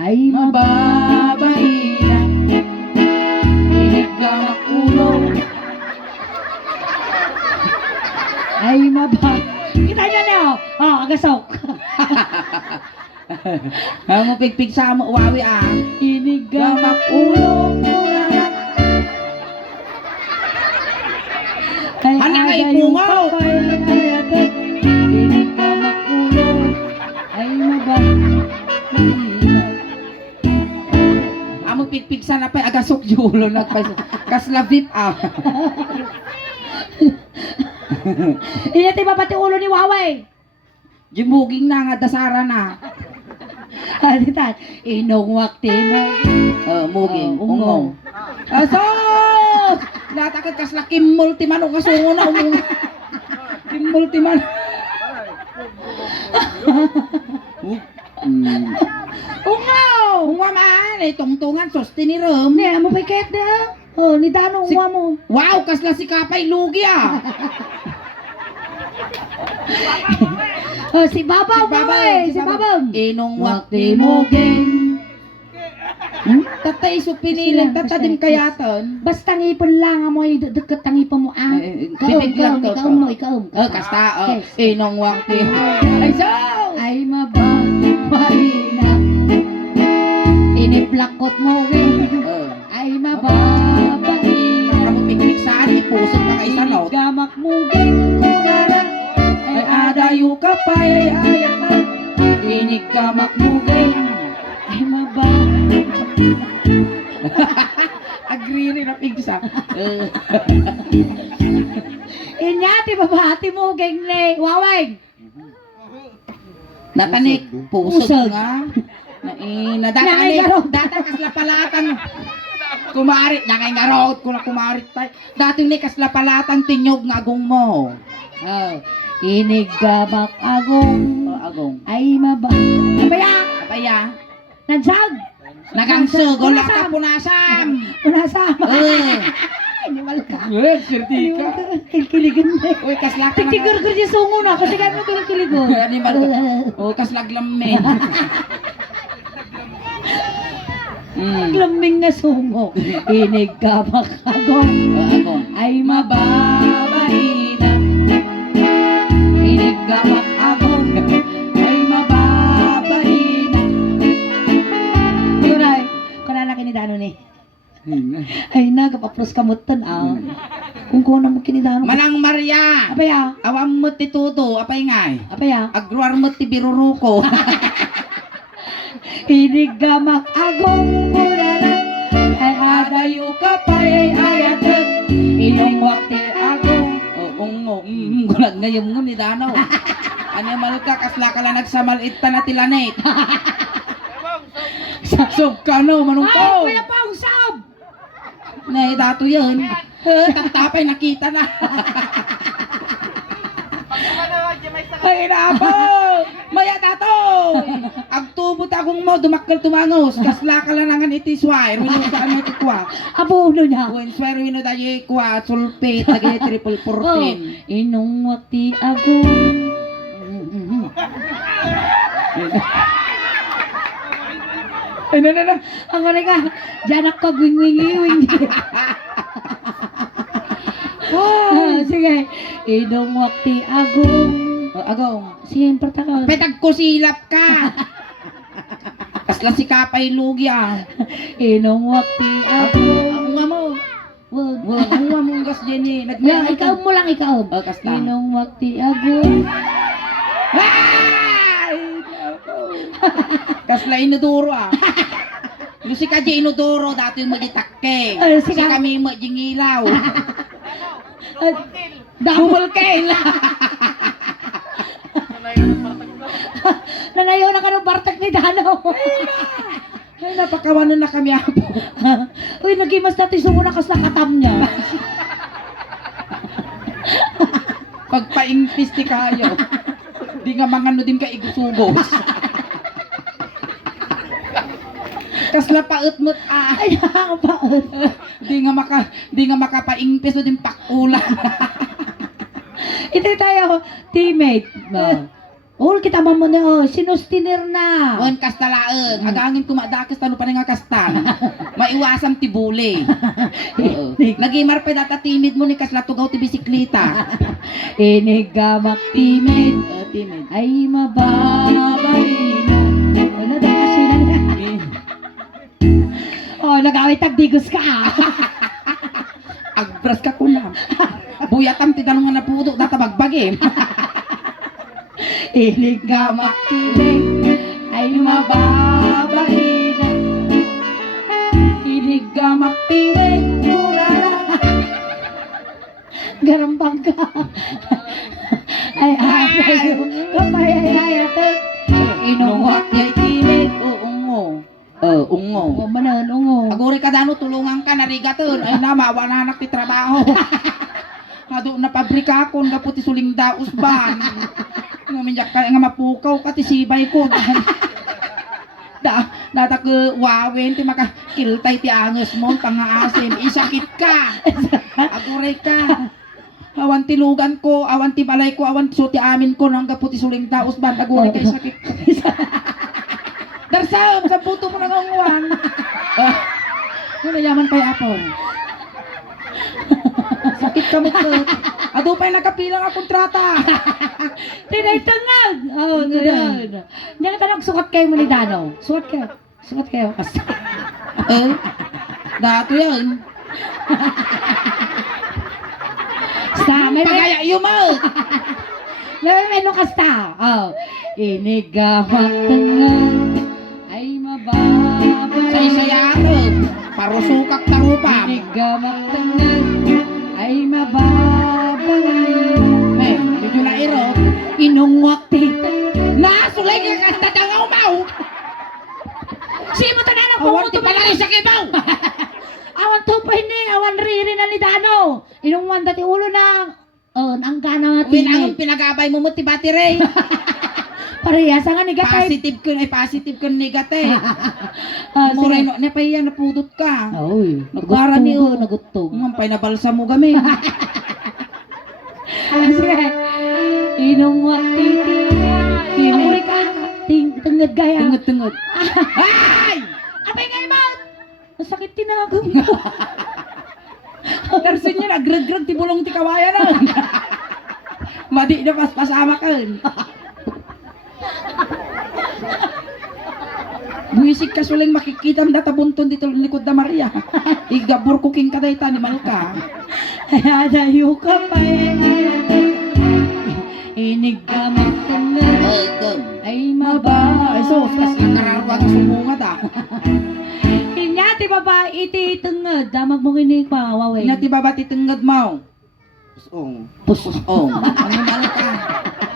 Ay Mababae na. Inig gamak ulo. Ay maba. Kita niyo niyo. Agasok. Ang pigpig sa mo wawi Inig gamak ulo. Anak ay pungaw. Inig gamak ulo. Ay maba. Amo pigpig sana pa agasok julo kaslabit Inati ba pati ulo ni Waway? Jimuging na nga dasara na. Halitan, inong wakti mo. Muging, Ungong. Asok! Natakot kasla Kim Multiman o kasungo na umong. Kim Multiman. Ungaw! Unga man, tungtungan sosti ni Rom. Ni, amo piket na. Ni Dano, Si- unga mo. Wow, kasla si Kapay Lugi Si Babaw, Waway. Si Babaw. Inong wakti mo geng. Tatay so piniling, tatadim kayaton. Basta ngipon lang, amoy deket ang ngipon mo. Bibig lang to. Ikaw. Kasta, inong wakti. Ay, so! Ay mababay na. Iniplakot mo rin. Ay mababay na. Kamu piknik saan, ipusok na kaisa no? Gamak mo geng kurara. Ay adayo ka pa, ay ayaka. Inig gamak mo geng. Ay mababay. Agree rin ang pigsa. Inyati babati mo geng le. Waway. Natanik, pusok Pusog. nga. Nangay Nadatanik, garot. datang kaslapalatan. Kumarit, nangay garot ko na kumarit pa. Dating ni kaslapalatan tinyog nga agong mo. Inig gamak agong. Agong. Ay mababay. Kapaya. Kapaya, Nagsag. nagangsugol na kapunasam. Unasama. Animal ka. Sirtika. Kilkiligan na. Uy, kaslak ka na. Tigtigur-gur siya sungo na. Kasi gano'n ko kilkiligan. Animal ka. Oh, kaslag lamin. Lambing na sungo. Inig ka makagong. Ako. Ay mababahina. Inig ka makagong. Ay mababahina. Kunay. Kunay na kinidano ni. Ay nagapapros kamutan kung kuno mo kinidano. Manang Maria. Apa ya? Awam mo ti tuto, apay ngay. Apa ya? Agruar mo ti biruruko. Inig ka makagong. Kunana. Ay adayo ka pa ay ayatot. Inong wakti agong. Oo, gulag ngayong mo ni Dano. Animal ka, kasla ka lang nagsamalit pa na tilanet. Sob ka no, manungko. Kuya Pong, sab! Nay, dato yun. Tapay nakita na. Ay, napo! Maya dato! Agtubot akong mo, dumakal tumangos. Kasla ka lang nangan itiswire. Wino saan may kukwa. Abuno niya. When swear wino dayo ikwa, sulpit, lagi triple 14. Inong wakti agong. Ay, na. Ang wala ka, dyan ako gwing-wing-wing. Sige, inong wakti agong. Agong. Siyempre taka. Petag ko silap ka. Kasla si Kapay Lugya. Inong wakti agong. Ang nga mo. Wag. Ang nga mong gas Jenny. Ya, ikaw mo lang, ikaw. Kasla. Inong wakti agong. Kasla inuduro Yung si Kaji inuduro, dati yung magitakke. Si kami magingilaw. Bumulkel. Nanayaw na ka ng bartak ni Dano. Ay, napakawanan na kami apo. Uy, nagimas natin sumuna kas nakatam niya. Pagpaingpis ti kayo. Di nga mangano din ka igusugos. Kasla paut-mut Ay, ang paot. Di nga makapaingpis o din pakulan. Ito tayo, teammate. Kita mo na, sinustiner na. Wan kastalaen, agangin kumadakas talo pa nga kastan. Maiwasam ti bule. Nagimar pa data timid mo ni kasla tugaw ti bisikleta. Inigamak teammate. Timid. Ay mababalina. Ano daw kasi na? Oh, nagawit tagdigos ka. Agbras ka kunam. Buyatam ti tanong nga naputo data bagbagim. Inigamak teammate. Ay mababalina. Inigamak teammate. Murara. Garambang ka. Ay, ayaw. Kapay, ayaw. Inuwak yay timid. Ungo. Ungo. O, manan, ungo. Aguri ka dano, tulungan ka, narigaton. Ay na, mawananak ti trabaho. Ado na pabrika ko, nga puti suling daos ban. Nga minyak ka, nga mapukaw ka, ti sibay ko. Datak wawen, ti makakiltay ti anges mo, pangaasim, isakit ka. Aguri ka. Awan ti lugan ko, awan ti balay ko, awan ti suti amin ko, nang puti suling daos ban, aguri ka, isakit ka. Darsam, sa puto mo nang unguan. Ano yaman kay Apong? Sakit ka mo ko. Ado pa'y nakapilang ang kontrata. Tinay-tangag! Oh, gano'n. Diyan ka nagsukat kayo mo ni Dano. Sukat kayo. Sukat kayo. Dato yan. Sa may Pagaya yumaw. menu kasta. Oh. Inigamak tangag. Ay mababay. Say-sayato. Parusukak tarupa. Inigamak tangag. Ay mababay. Medyo na iro. Inungwak tita. Nasulay ka kasta dangaw mau. Sino ta na Awan ti palari sa kibaw. Awan tupay ni. Awan riri na ni Dano. Inungwan dati ulo na. Oh, ang gana nga Winangon pinagabay mo mo ti battery. Parehasa nga negative. Positive kun negative. Ah, Muray sige. no, napaya napudot ka. Oy, Nagkarami o. nagutog. Ngampay na balsa mo gami. Sige. Inong watiti. Amoy ka. Tengad gaya. Tungod. Ay! Apay nga iman. Masakit tinagong. Tersin niya nagrag-grag ti bulong ti kawayan na. Madi na pasama kan. Buisik ka suling makikita ang databunton dito likod na Maria. Igabor kuking kadayta ni Malka. Adayo ka pa Inig ka magtangad. Ay maba. Ay sos, kas nakararwa ka sumungat ah. Inyati baba iti tangad. Damag mo kinig pa. Waway. Inati babati tengad mo. Pusong. Pusong. Ano Malka?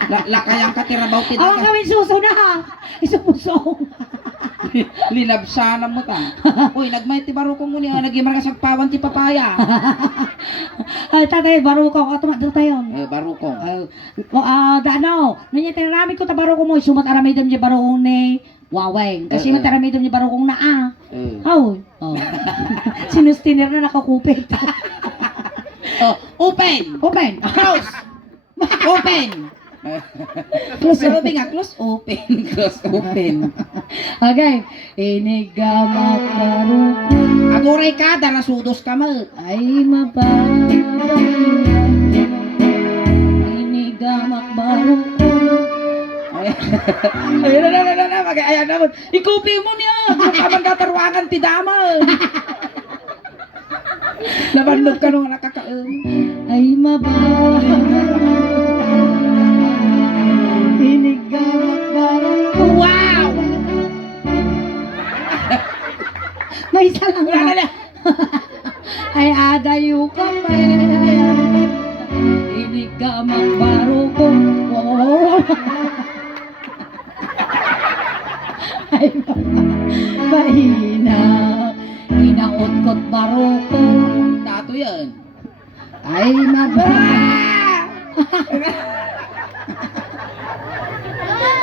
Lakayang katirabaw ti Awang gawin suso na. Isupusong. Linabsana mo ta. Uy, nagmay ti baro ko muni, nagimar ka sagpawan ti papaya. Ay, tatay, baro ko. Tumat na tayo. Baro ko. Dano, nanya tinarami ko ta baro ko mo. Sumat aramidam di baro kong ni Waweng. Kasi man aramidam di baro kong naa. Aw. Oh. Sinustiner na nakakupit. Open! Open. Close! Open! Close. Sabi nga, close open. Close open. Okay. Inigamak baro ko. Aguray ka, darasudos ka mo. Ay mababay. Inigamak baro ko. Ayun na, mag-ayan naman. Ikupi mo niya. Kung ka magtatarwangan, tidaman. Labandog ka nung nakakaam. Ay mababay. Inigamak baro ko. Wow! May isa lang Wala nga. na. Ay adayo ka pa. Inigamak baro ko. Oh. Ay mahina. Inaot-kot baro ko. Tato yan. Ay mababay.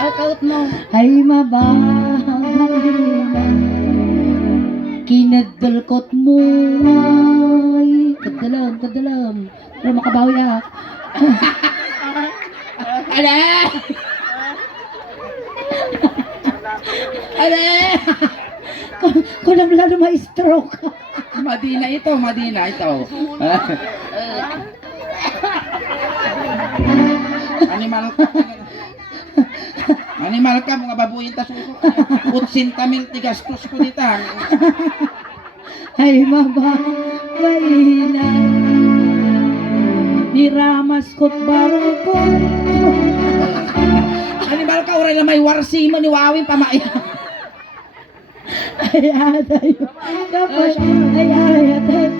Out mo. Ay mababay. Kinadalkot mo ay kadalam para makabawi ah. Ala! Ala! Kulang lalo ma-stroke. Madina ito. Animal ka, mga babuyin ta suso. Utsin tamil tigastos ko dita. Ay mababay na niramas ko't baro ko. Animal ka, oray na may warsi mo ni Wawin pamaya. Ay adayo kapag ay ayatan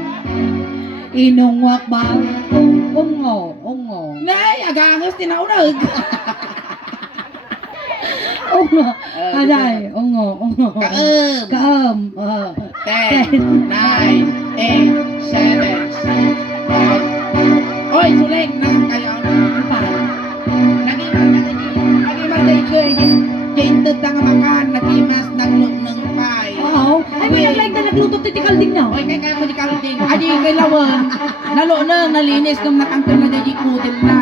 inungwak ba ungo Nay, agangos tinaunag. ungo aday ungo kaam 10, 9, 8, 7, 6, 5. Oy, suling na kayo. Nagimal day ko eh. Jainted na nga makan, nagimas ng pay. oo ay may naglaig na nagluto titikal din na Oy, kaya mo di kalting. Adi kay lawan. Nalo na, nalinis nung nakangkol na di kudil na.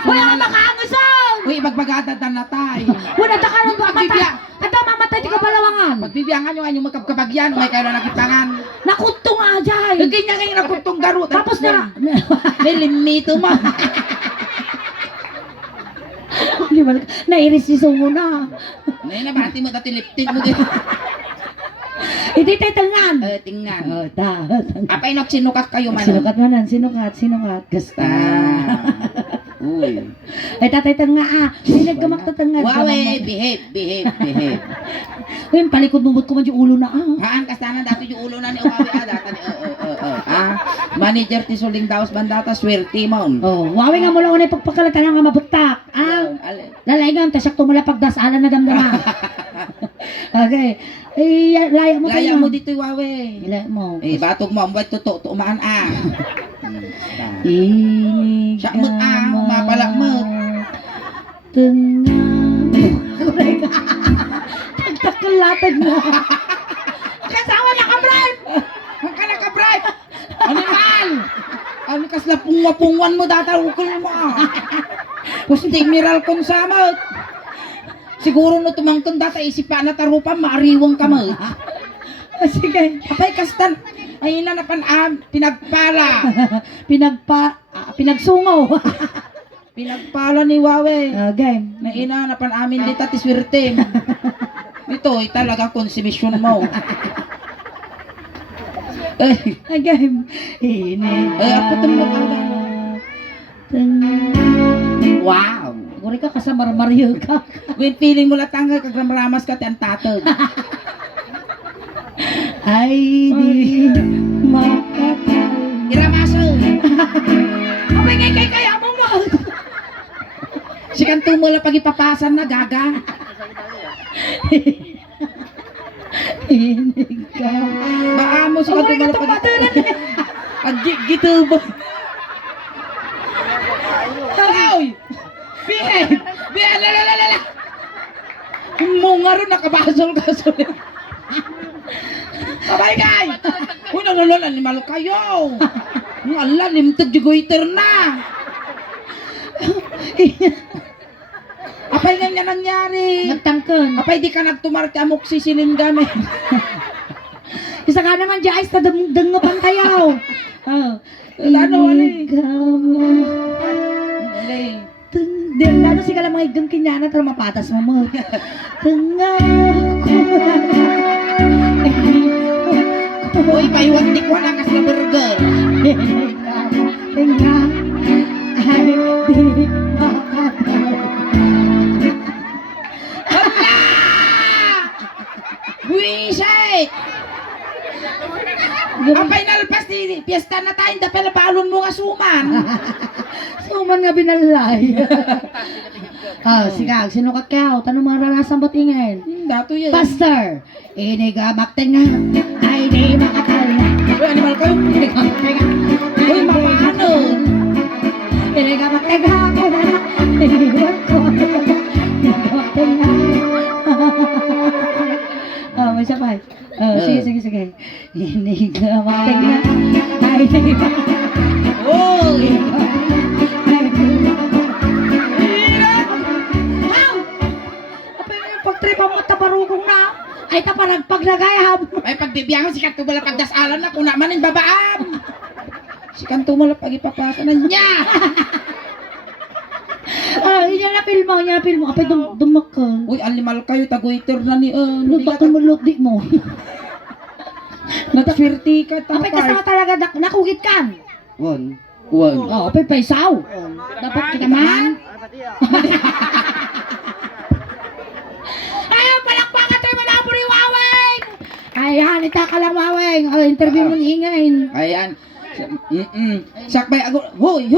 wala ka makaangasan Uy, bagbagada na tay. wala ta karon ba mata Pagbibya. ato mamatay di ka palawangan Pagbibiyangan nyo anyong magkabagyan, may kayo na nakitangan. nakutong ajay Ganyan kayo nakutong garot. tapos na May limito mo. di ba nairis si sungo na Nay, nabati mo dati liptin mo din. hindi tayo tangan Tingnan. oh ta Apay nok sinukat kayo man. sinukat manan sinukat gasta Uy. ay tatay tanga sinaggamak ta tanga Wawe, behave. Uy, palikod mo ko man yung ulo na Haan kasana dati yung ulo na ni Wawe data ni Manager ti suling daos bandata swerte mo. Oh, wawi nga mo lang unay pagpakalatan nga mabuktak. Lalaygan tasak to mula pagdasalan na damdama. Okay. Eh, laya mo Laya tayo. mo dito Wawe. Laya mo. Batog mo ambay to umaan Inig Siya mo umapalak mo. Tengah latag mo. Kasawa na ka, Brian! Ang ka naka-bright! Animal! Ano kasla pungwa-pungwan mo datarukol mo Kusti miral kong samot. Siguro no tumangkon data isipa na tarupa maariwang ka mo. Sige. Apay kastan ay na pinagpala. Pinagsungaw. Pinagpala ni Wawe. Game. Na ina na pan amin dita tiswerte. Ito ay talaga konsumisyon mo. Game. Ini. Apo mo Wow. Guri ka kasamar-maryo ka. When feeling mo latangga kagramramas ka ti ang tatag. Ay, di makakal. Iramaso. Abay, kaya mo mo. Si kanto mo lang pag ipapasan na gaga. Hinig ka. Baamo si kanto mo lang pag gitu ba? Ay! Behave! Behave! Lalalala! Munga rin nakabasol-gasol. Abay kay! Uy, nalala, animal kayo! Wala, limtad yung goiter na! Apay nga niya nangyari! Nagtangkan. Apay di ka nagtumarte amok sisilin gamit. Isa ka naman dyan, ay sa dangapan tayaw. Ano, Lalo si ka lang mga igang kinyana pero mapatas mo mo. Uy, paiwat di ko na kasi burger. Buisit! Apay nalpas di piyesta na tayo, dapel balon mo nga suman. Suman nga binalay. Sige, sino ka kaya? Tanong mga ralasan ba't ingin? Dato yan. Pastor, inigabakting nga, ay di makatala. Uy, animal kayo. Uy, mapano? Inigabakting nga, iniwan ko. Inigabakting nga. May sabay. Sige. Inigabakting nga, ay di makatala. Uy! Pagtripa mo tabarugong na, ay taparagpaglagay Ay, pagbibiyangan si kanto wala pagdasalan na, kung naman yung babaan. Si kanto wala pag-ipapasa na niya. Yan na filmo. Apay dumak ka. Uy, animal kayo, tagoiter na ni, Bakit mo lodi mo? nataswerte ka, Apay kasama talaga nakugit ka. One. Apay paisaw. Dapat kita man. Ayaw, palakpakan tayo malabo ni Waweng! Ayan, ita ka lang Waweng. Interview mo ni Ingain. Ayan. Sakbay ako. Huy.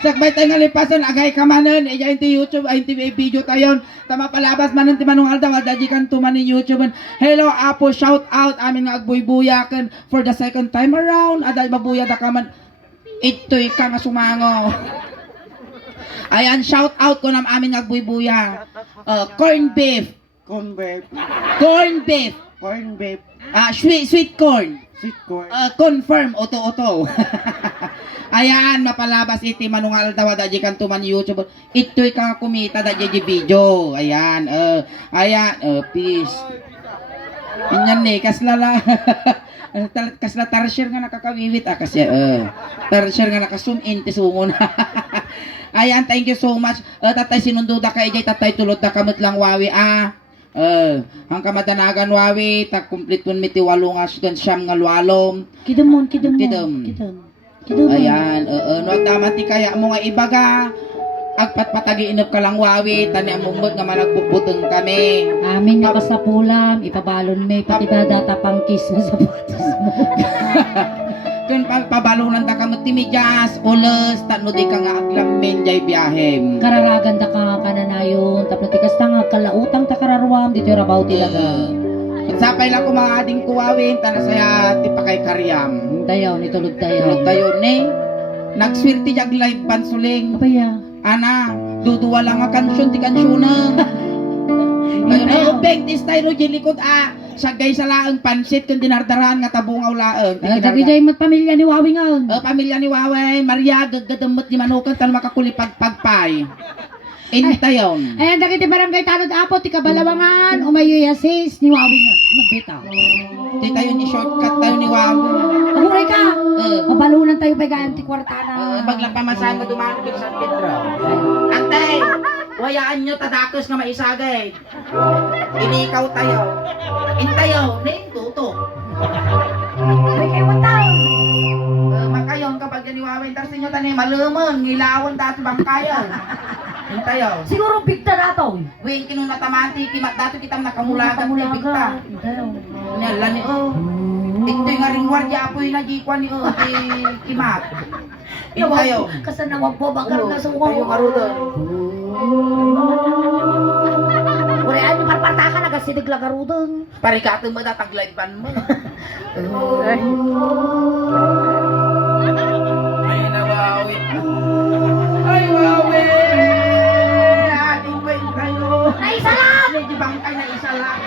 Sakbay tayo nga lipasan. Agay ka manon. Iya inti YouTube. Ay inti video tayon. Tama palabas manon ti manong aldaw. Adaji kan tuman ni YouTube. Hello Apo. Shout out. Amin nga agbuy-buyakan. For the second time around. Aday babuya da ka man. Ito'y ka nga sumango. Ayan. Shout out ko nam amin nga agbuy-buya. Corn beef. Corn beef. Corn beef. Corn beef. Sweet corn. Sweet corn. Confirm, oto. Ayan, mapalabas iti manungal daw daji kan tuman YouTube. Ito'y ka kumita daji video. Ayan, peace. Inyan ni, kaslala. Kasla tarsier nga nakakawiwit. Kasi, tarsier nga nakasum in, tisungon. Ayan, thank you so much. Tatay sinunduda ka, tatay tulod da kamot lang wawi, ang kamadanagan wawi, tak complete mo miti walong asdan siyam nga lualom. Kidamon. Ayan, no tama ti kaya mo nga ibaga. Agpatpatagi inop ka lang wawi, tani amumot nga managbubutong kami. Amin nga kasapulam, ipabalon may pati data pangkis mo sa batos mo. Kung pabalunan ta kamot ti medyas, ules, tano di ka nga aglamin jay biyahem. Kararagan da ka kananayon, tapno tikas ta nga kalautang ta kararwam, dito rabaw tilaga. Sapay lang ko mga ading kuwawin, tanasaya ti pakay karyam. Dayaw, nitulog dayaw. Tulog tayo ni, nagswerte jag live pansuling. Apa ya? Ana, duduwa lang nga kansyon ti kansyona. Ngayon, tubig tis tayo jilikod sagay sa laang pansit kung dinardaran nga tabungaw laang. Dagi jay mat pamilya ni Wawi nga. Pamilya ni Waway, Maria, gagadamot ni Manukan, tan makakulipagpagpay. Intayon. Ayan, dagi ti barangay Tanod Apo, ti Kabalawangan, umayoy asis ni Wawi nga. Nagbita. Di tayo ni shortcut tayo ni Waway. Naguray ka. Mabalunan tayo pa gayang ti kwartana. Baglang pamasahan mo dumano sa San Pedro. Antay, wayaan nyo tadakos nga maisagay. Inikaw tayo. Intayo, ning tuto. May kayo matang. Makayon kapag yan ni Waway, tarsin nyo tani maluman, nilawan dati bangkayan. Intayo. Siguro bigta na to. Wing kinung natamati, kimat dato kitang nakamulagan ni Bigta. Nyala ni ito nga ring warya apoy na jikwan ni kimat. Intayo. Kasi nawag po bagar na suwa. Intayo marudo. Wala ano parparta ka nagasidig lagarudon. Parikato mo tataglayban mo. Ay nawawi. Ay wawi. Ating ba tayo? Naisa lang! Medyo bangkay na isa lang.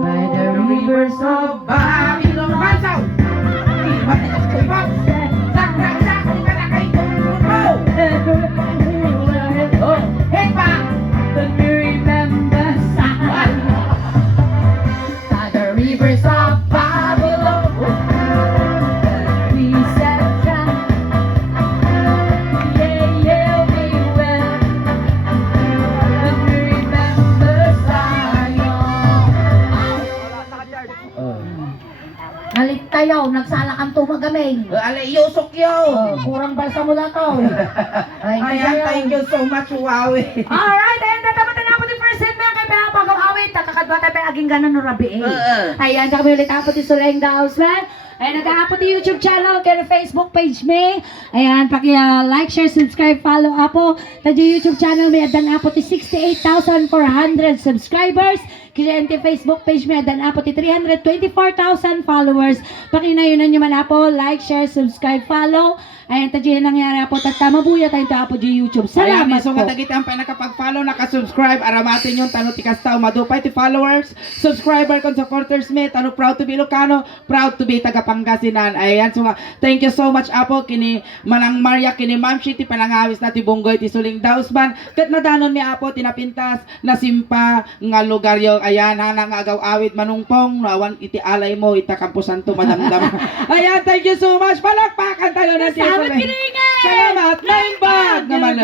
By the rivers of Babylon Bansaw! Ibat na sa ibang! Sakrak-sak! Iba na kay Tungkol mo! Hepa! the rivers of Babylon, we set down. Yeah, yeah, we will. But we remember Zion. Nalit tayo, nagsala kang tumagaming. Ale, yusok yo! Kurang balsa mo na to. Ayan, thank you so much, Huawei. Alright, ayan, natapatan na po ni first set mga kaya pag-awit, kakakadwa tayo aging ganan no rabi eh. Ayan, kami ulit ako ti Suleng the Houseman. Ayan, nag-aapot ti YouTube channel, kaya Facebook page me. Ayan, like, share, subscribe, follow apo. Tadi YouTube channel may adan apo ti 68,400 subscribers. Kaya ti Facebook page may adan apo ti 324,000 followers. Pakinayunan nyo man apo, like, share, subscribe, follow. Ayan, tadi nangyari apo, mabuya tayo to apo di YouTube. Salamat Salamat so po. nga dagiti ang nakapag-follow, naka-subscribe, aramatin yung tano tikas tao, madupay ti followers, subscriber kon supporters me, tano proud to be Ilocano, proud to be taga Pangasinan. Ayan, so thank you so much apo kini Manang Maria, kini Ma'am Shiti panangawis na ti Bunggoy ti Suling Dausban. Ket nadanon mi apo tinapintas na simpa nga lugar yo. Ayan, hana nga agaw-awit manungpong, nawan iti alay mo ita kampusan to madamdam. Ayan, thank you so much. Palakpakan tayo na Salamat kiningan! Salamat, naimbag naman.